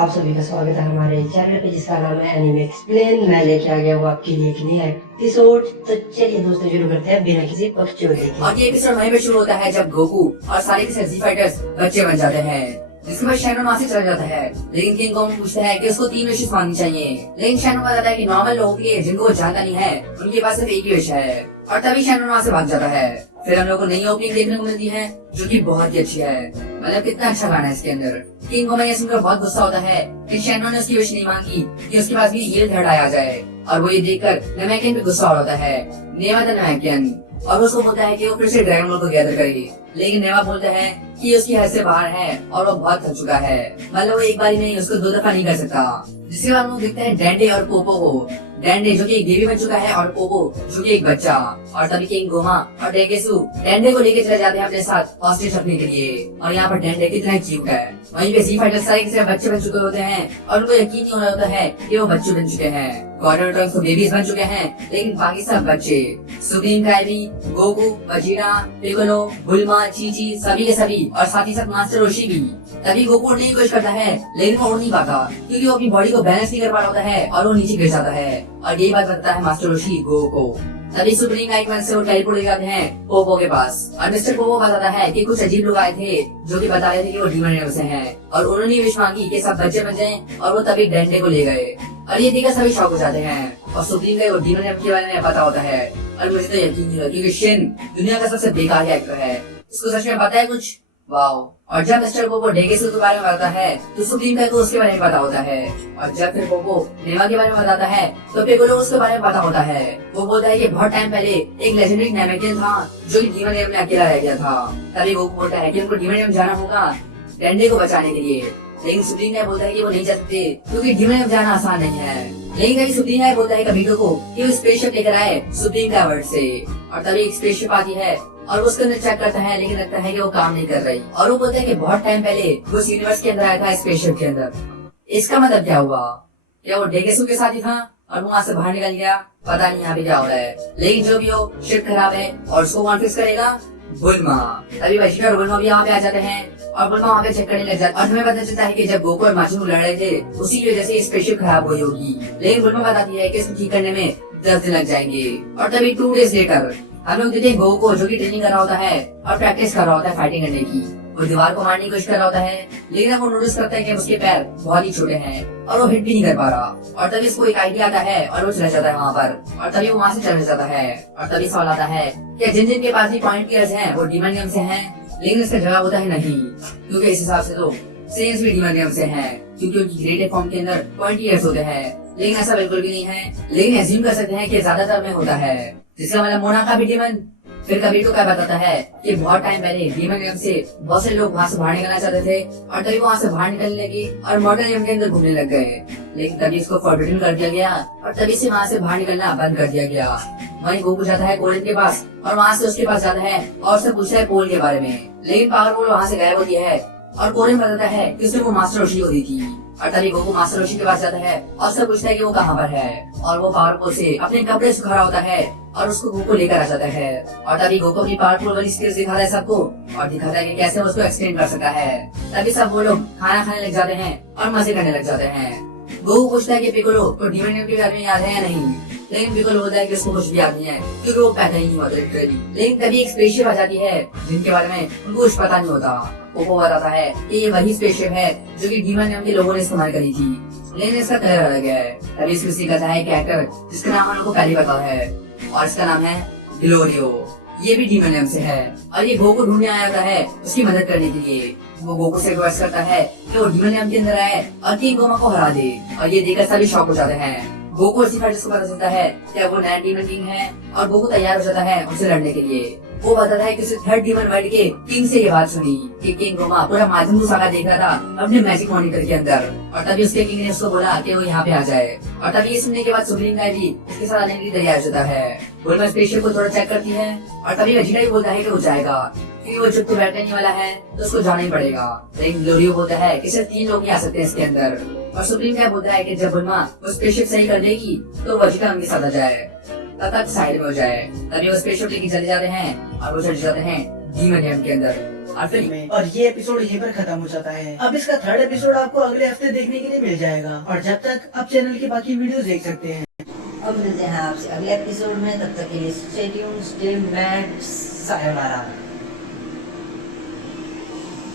आप सभी का स्वागत है हमारे चैनल पे जिसका नाम है एनीमे एक्सप्लेन। मैं लेके आ गया हूँ आपके लिए एक नया एपिसोड। तो चलिए दोस्तों शुरू करते हैं बिना किसी पक्षपात के। और ये एपिसोड वहीं पे शुरू होता है जब गोकू और सारे के जी फाइटर्स बच्चे बन जाते हैं, जिसके बाद शैनोन वहाँ से चला जाता है। लेकिन किंग कोंग पूछता है कि उसको 3 विशेष मांगनी चाहिए, लेकिन शैनोन बताता है कि नॉर्मल लोगों के जिनको वो जानता नहीं है उनके पास सिर्फ एक ही विश है। और तभी शैनोन वहाँ से भाग जाता है। फिर हम लोग को नई ओपनिंग देखने को मिलती है जो कि बहुत ही अच्छी है। मतलब कितना अच्छा गाना है इसके अंदर। किंग कोंग ये सुनकर बहुत गुस्सा होता है कि शैनोन ने उसकी विश नहीं मांगी कि उसके पास भी ये थर्ड आ जाए, और वो ये देखकर नमैकियन पे गुस्सा हो जाता है। नेवा द नमैकियन, और उसको बोलता है कि वो फिर से ड्रैगन बॉल को गैदर करेगी, लेकिन नेवा बोलता है कि उसकी हद से बाहर है और वो बहुत थक चुका है। मतलब वो एक बार नहीं उसको 2 दफा नहीं कर सकता। जिसके बाद हम लोग देखते हैं डेंडे और पोपो को। डेंडे जो कि एक बेबी बन चुका है और पोपो जो कि एक बच्चा। और तभी किंग गोमा और डेंगेसु डेंडे को लेके चले जाते हैं अपने साथ हॉस्टेज रखने के लिए। और यहाँ पर डेंडे कितना क्यूट है। वहीं पे जी फाइटर सारे के सारे बच्चे बन चुके होते हैं और उनको यकीन नहीं हो रहा होता है कि वो बच्चे बन चुके हैं। गॉर्डन ट्रंक्स तो बेबीज बन चुके हैं, लेकिन बाकी सब बच्चे सुप्रीम काइली, गोकू, वजीरा, पिकोलो, बुल्मा, चीची सभी के सभी, और साथ ही साथ मास्टर रोशी भी। तभी गोकू उड़ने की कोशिश करता है लेकिन वो उड़ नहीं पाता क्योंकि वो अपनी बॉडी को बैलेंस नहीं कर पा रहा होता है और वो नीचे गिर जाता है। और यही बात बताता है मास्टर रोशी गोकू को। तभी सुप्रीम काइकमैन से वो टेलीपोर्ट ले जाते हैं पोपो के पास, और मिस्टर पोपो बताता है कि कुछ अजीब लोग आए थे जो कि बता रहे थे कि वो डीमन रेम से हैं, और उन्होंने विश मांगी कि सब बच्चे बन जाएं, और वो तभी डेंडे को ले गए। और ये देखकर सभी शॉक हो जाते हैं और सुप्रीम का वो डीमन रेम के बारे में पता होता है। और मुझे तो यकीन नहीं हुआ क्योंकि शिन दुनिया का सबसे बेकार एक्टर है, इसको सच में पता है कुछ। वाओ। और जब मिस्टर पोपो डेगेसु के बारे में बताता है तो सुप्रीम का को उसके बारे में पता होता है, और जब फिर पोपो नेवा के बारे में बताता है तो पिकोलो उसके बारे में पता होता है। वो बोलता है कि बहुत टाइम पहले एक लेजेंडरी नैमेकियन था जो कि डीमन रेम में अकेला रह गया था। तभी वो बोलता है कि उनको डीमन रेम जाना होगा डेंडे को बचाने के लिए, लेकिन सुप्रीम का बोलता है कि वो नहीं जा सकते क्योंकि डीमन रेम जाना आसान नहीं है। लेकिन कभी सुप्रीम का बोलता है कबीटो को कि वो स्पेसशिप लेकर आए सुप्रीम का वर्ड से, और तभी एक स्पेसशिप आती है और उसके अंदर चेक करता है, लेकिन लगता है कि वो काम नहीं कर रही। और वो बोलता है कि बहुत टाइम पहले वो इस यूनिवर्स के अंदर आया था स्पेसशिप के अंदर। इसका मतलब क्या हुआ? क्या वो डेगेसु के साथ ही था और वो वहाँ से बाहर निकल गया? पता नहीं यहाँ पे क्या हो रहा है, लेकिन जो भी हो शिप खराब है और उसको कौन फिक्स करेगा? बुल्मा। तभी वशिका और बुल्मा भी यहाँ पे आ जाते हैं और बुल्मा वहाँ पे चेक करने लग जाता है। और हमें पता चलता है कि जब गोकू और माचिनो लड़ रहे थे उसी की वजह से स्पेसशिप खराब हुई होगी, लेकिन बुल्मा बताती है कि इसको ठीक करने में 10 दिन लग जाएंगे। और तभी 2 डेज लेटर हम लोग देखते हैं गोकू को जो कि ट्रेनिंग कर रहा होता है और प्रैक्टिस कर रहा होता है फाइटिंग करने की। वो दीवार को मारने की कोशिश कर रहा होता है, लेकिन वो नोटिस करता है कि उसके पैर बहुत ही छोटे हैं और वो हिट भी नहीं कर पा रहा। और तभी इसको एक आइडिया आता है और वो चला जाता है वहाँ पर, और तभी वो वहाँ से चला जाता है। और तभी सवाल आता है कि जिन जिन के पास भी पॉइंट ईयर्स हैं वो डीमन गेम से हैं, लेकिन इसका जवाब होता है नहीं, क्योंकि इस हिसाब से तो सेंस भी डीमन गेम से हैं क्योंकि उनकी ग्रेटेड फॉर्म के अंदर पॉइंट ईयर्स होते हैं। लेकिन ऐसा बिल्कुल भी नहीं है, लेकिन एज्यूम कर सकते हैं कि ज्यादातर में होता है, जिसका मतलब मोना का भी डीमन। फिर कबीटो क्या बताता है कि बहुत टाइम पहले डीमन गेम से बहुत से लोग वहाँ से बाहर निकलना चाहते थे और तभी वहाँ से बाहर निकलने लगी और मॉडर्न गेम के अंदर घूमने लग गए, लेकिन तभी इसको फॉरबिडन कर दिया गया और तभी से वहाँ से बाहर निकलना बंद कर दिया गया। वहीं गोकू जाता है कोरिन के पास और वहाँ से उसके पास जाता है और उससे पूछता है पोल के बारे में, लेकिन पावर पोल वहाँ से गायब होती है और कोरिन बताता है कि उसने वो मास्टर रोशी को दी थी। और तभी गोकू मास्टर रोशी के पास जाता है और उससे पूछता है कि वो कहाँ पर है, और वो पावर पोल से अपने कपड़े सुखा रहा होता है और उसको गोकू लेकर आ जाता है। और तभी गोकू अपनी पावरफुल वाली स्किल्स दिखाता है सबको और दिखाता है कि कैसे उसको एक्सप्लेन कर सकता है। तभी सब वो लोग खाना खाने लग जाते हैं और मजे करने लग जाते हैं। गोकू पूछता है कि पिकोलो को डीमन गेम के बारे में याद है या नहीं, लेकिन पिकोलो बोलता है कि उसको कुछ भी याद नहीं है क्योंकि वो पैदा ही नहीं हुआ था लिटरली। लेकिन तभी एक स्पेसशिप आ जाती है जिनके बारे में उनको कुछ पता नहीं होता। पोपो बताता है कि ये वही स्पेसशिप है जो कि डीमन गेम के लोगों ने इस्तेमाल करी थी, लेकिन इसका कलर अलग है। तभी इसमें सीखा है एक एक्टर जिसका नाम हम लोग को पहले पता है और इसका नाम है ग्लोरियो। ये भी डीमन गेम से है और ये गोकू ढूंढने आया होता है उसकी मदद करने के लिए। वो गोकू से रिक्वेस्ट करता है कि वो डीमन गेम के अंदर आए और किंग गोमा को हरा दे, और ये देखकर सभी शॉक हो जाते हैं। गोकू और जी फाइटर्स को पता चलता है कि वो नया डीमन किंग है और गोकू तैयार हो जाता है उनसे लड़ने के लिए। वो बताता है कि उसे थर्ड डीमन वर्ल्ड के किंग से ये बात सुनी कि किंग गोमा पूरा माजून सागा देख रहा था अपने मैजिक मॉनिटर के अंदर, और तभी उसके किंग ने उसको बोला कि वो यहाँ पे आ जाए। और तभी ये सुनने के बाद सुप्रीम का भी उसके साथ आने के लिए तैयार हो जाता है। बुल्मा स्पेसशिप को थोड़ा चेक करती है और तभी वेजिटा भी बोलता है कि वो जाएगा क्योंकि वो चुप तो बैठने नहीं वाला है तो उसको जाना ही पड़ेगा। लेकिन ग्लोरियो बोलता है कि सिर्फ 3 लोग ही आ सकते हैं इसके अंदर, और सुप्रीम क्या बोलता है कि जब बुल्मा वो स्पेसशिप सही कर देगी तो वेजिटा उनके साथ आ जाए, तब तक साइड में हो जाए। तभी वो स्पेसशिप लेके चले जाते हैं और वो चढ़ जाते हैं डीमन यार्ड के अंदर। और फिर और ये एपिसोड यहीं पर खत्म हो जाता है। अब इसका थर्ड एपिसोड आपको अगले हफ्ते देखने के लिए मिल जाएगा, और जब तक आप चैनल की बाकी वीडियोस देख सकते हैं। अब मिलते हैं आपसे अगले एपिसोड में, तब तक के लिए stay tuned, stay mad, sayonara.